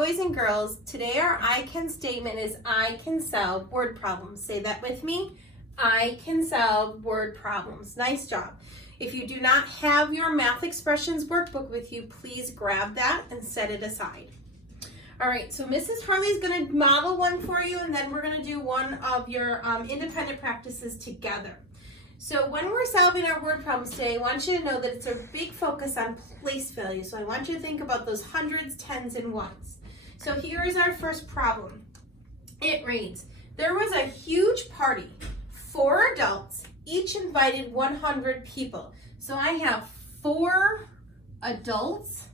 boys and girls. Today our I can statement is I can solve word problems. Say that with me. I can solve word problems. Nice job. If you do not have your math expressions workbook with you, please grab that and set it aside. All right, so Mrs. Harley is going to model one for you, and then we're going to do one of your independent practices together. So when we're solving our word problems today, I want you to know that it's a big focus on place value. So I want you to think about those hundreds, tens, and ones. So here is our first problem. It reads, there was a huge party, 4 adults, each invited 100 people. So I have 4 adults,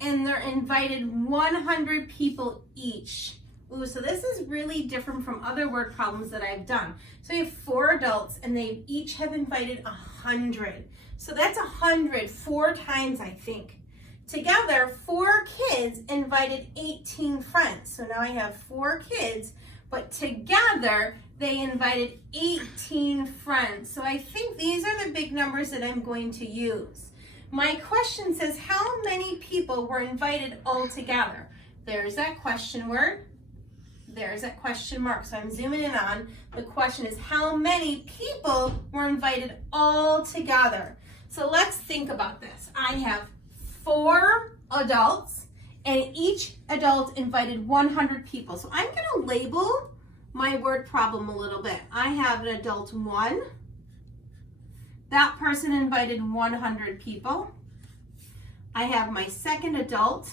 and they're invited 100 people each. Ooh, so this is really different from other word problems that I've done. So you have 4 adults and they each have invited 100. So that's 100 4 times, I think. Together, 4 kids invited 18 friends. So now I have 4 kids, but together they invited 18 friends. So I think these are the big numbers that I'm going to use. My question says, how many people were invited all together? There's that question word. There's that question mark. So I'm zooming in on. The question is, how many people were invited all together? So let's think about this. I have 4 adults, and each adult invited 100 people. So I'm going to label my word problem a little bit. I have an adult 1. That person invited 100 people. I have my second adult.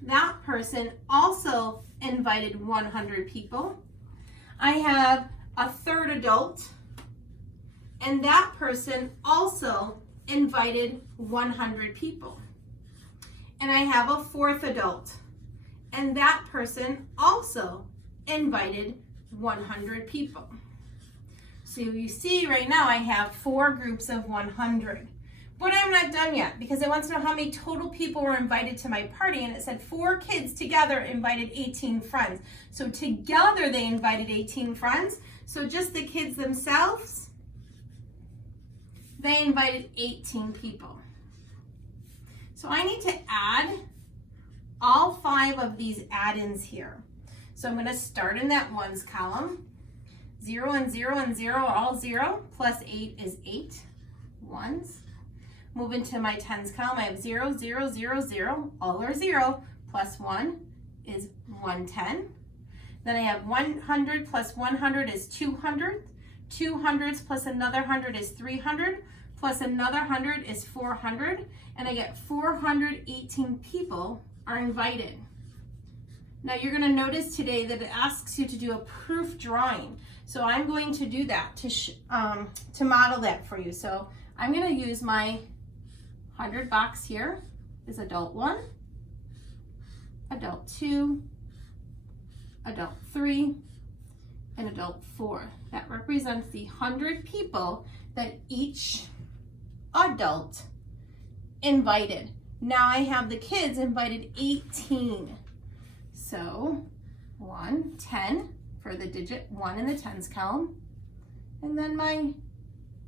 That person also invited 100 people. I have a third adult, and that person also invited 100 people. And I have a fourth adult, and that person also invited 100 people. So you see right now I have 4 groups of 100. But I'm not done yet, because I want to know how many total people were invited to my party, and it said 4 kids together invited 18 friends. So together they invited 18 friends. So just the kids themselves, they invited 18 people. So I need to add all 5 of these add-ins here. So I'm going to start in that ones column. 0 and 0 and 0 are all 0, plus 8 is 8 ones. Move into my tens column. I have 0, 0, 0, 0, all are 0, plus 1 is 110. Then I have 100 plus 100 is 200. 200s plus another 100 is 300, plus another 100 is 400, and I get 418 people are invited. Now you're going to notice today that it asks you to do a proof drawing. So I'm going to do that to model that for you. So I'm going to use my 100 box here. Is adult 1, adult 2, adult 3, and adult 4. That represents the 100 people that each adult invited. Now I have the kids invited 18. So 10 for the digit 1 in the tens column, and then my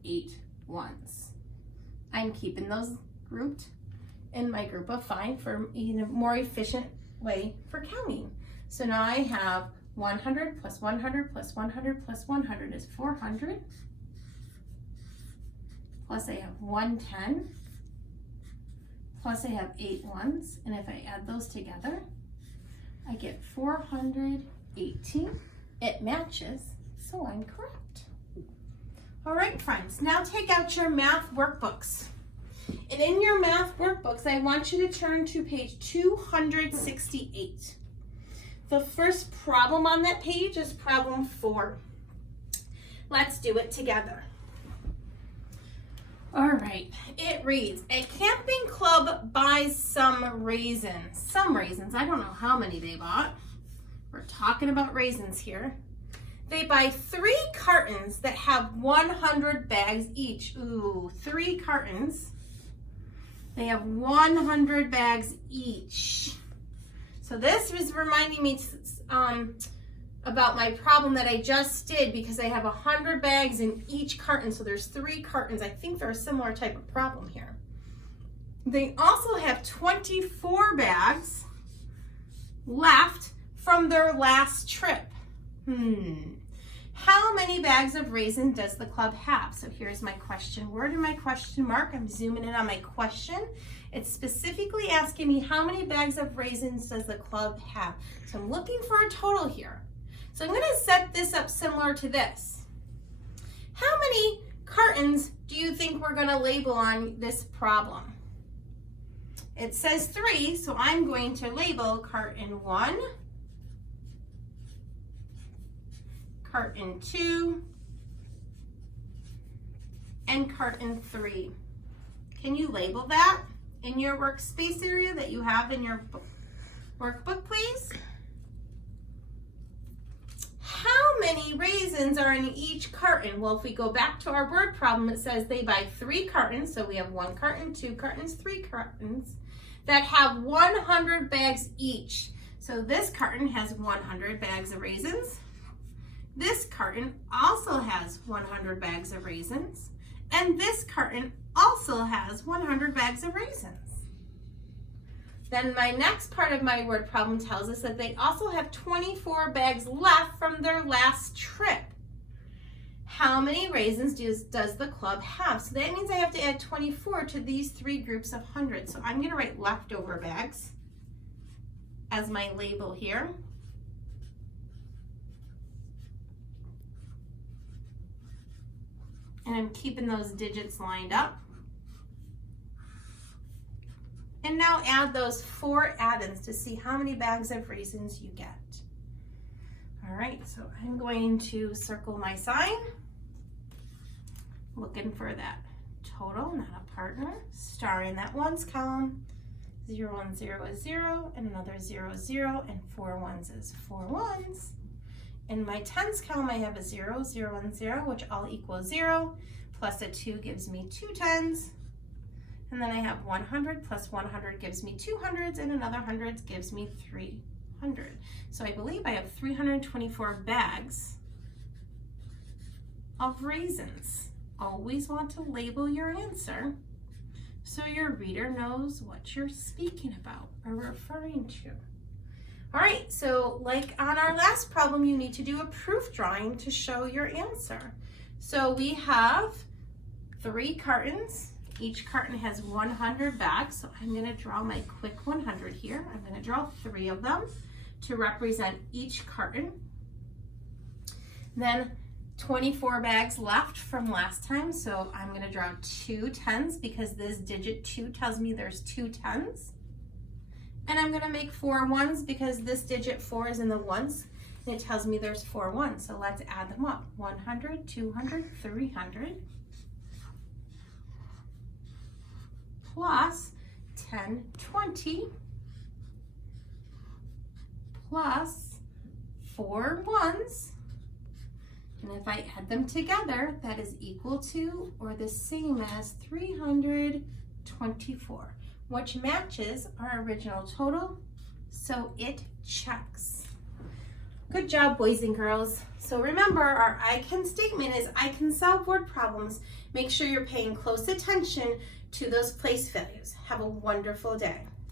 8 ones. I'm keeping those grouped in my group of 5 for a more efficient way for counting. So now I have 100 plus 100 plus 100 plus 100 is 400. Plus I have 110. Plus I have 8 ones. And if I add those together, I get 418. It matches, so I'm correct. All right, friends, now take out your math workbooks. And in your math workbooks, I want you to turn to page 268. The first problem on that page is problem 4. Let's do it together. All right, it reads, a camping club buys some raisins. Some raisins, I don't know how many they bought. We're talking about raisins here. They buy 3 cartons that have 100 bags each. Ooh, 3 cartons. They have 100 bags each. So this was reminding me about my problem that I just did, because I have 100 bags in each carton. So there's 3 cartons. I think they're a similar type of problem here. They also have 24 bags left from their last trip? How many bags of raisins does the club have? So here's my question word and my question mark. I'm zooming in on my question. It's specifically asking me how many bags of raisins does the club have? So I'm looking for a total here. So I'm going to set this up similar to this. How many cartons do you think we're going to label on this problem? It says 3, so I'm going to label carton 1, carton 2, and carton 3. Can you label that in your workspace area that you have in your workbook, please? How many raisins are in each carton? Well, if we go back to our word problem, it says they buy 3 cartons. So we have 1 carton, 2 cartons, 3 cartons that have 100 bags each. So this carton has 100 bags of raisins. This carton also has 100 bags of raisins. And this carton also has 100 bags of raisins. Then my next part of my word problem tells us that they also have 24 bags left from their last trip. How many raisins does the club have? So that means I have to add 24 to these 3 groups of 100. So I'm going to write leftover bags as my label here. And I'm keeping those digits lined up. And now add those 4 add-ins to see how many bags of raisins you get. All right, so I'm going to circle my sign, looking for that total, not a partner, star in that ones column, 0 1 0 is 0, and another 0 0, and 4 ones is 4 ones. In my tens column, I have a 0 0 and 0, which all equal 0, plus a 2 gives me 2 tens. And then I have 100 plus 100 gives me 200s, and another 100 gives me 300. So I believe I have 324 bags of raisins. Always want to label your answer so your reader knows what you're speaking about or referring to. All right, so like on our last problem, you need to do a proof drawing to show your answer. So we have 3 cartons. Each carton has 100 bags, so I'm going to draw my quick 100 here. I'm going to draw 3 of them to represent each carton. Then 24 bags left from last time, so I'm going to draw 2 tens because this digit 2 tells me there's 2 tens. And I'm going to make 4 ones because this digit 4 is in the ones, and it tells me there's 4 ones. So let's add them up. 100, 200, 300. Plus 10, 20, plus 4 ones, and if I add them together, that is equal to or the same as 324, which matches our original total, so it checks. Good job, boys and girls. So remember, our I can statement is I can solve word problems. Make sure you're paying close attention to those place values. Have a wonderful day.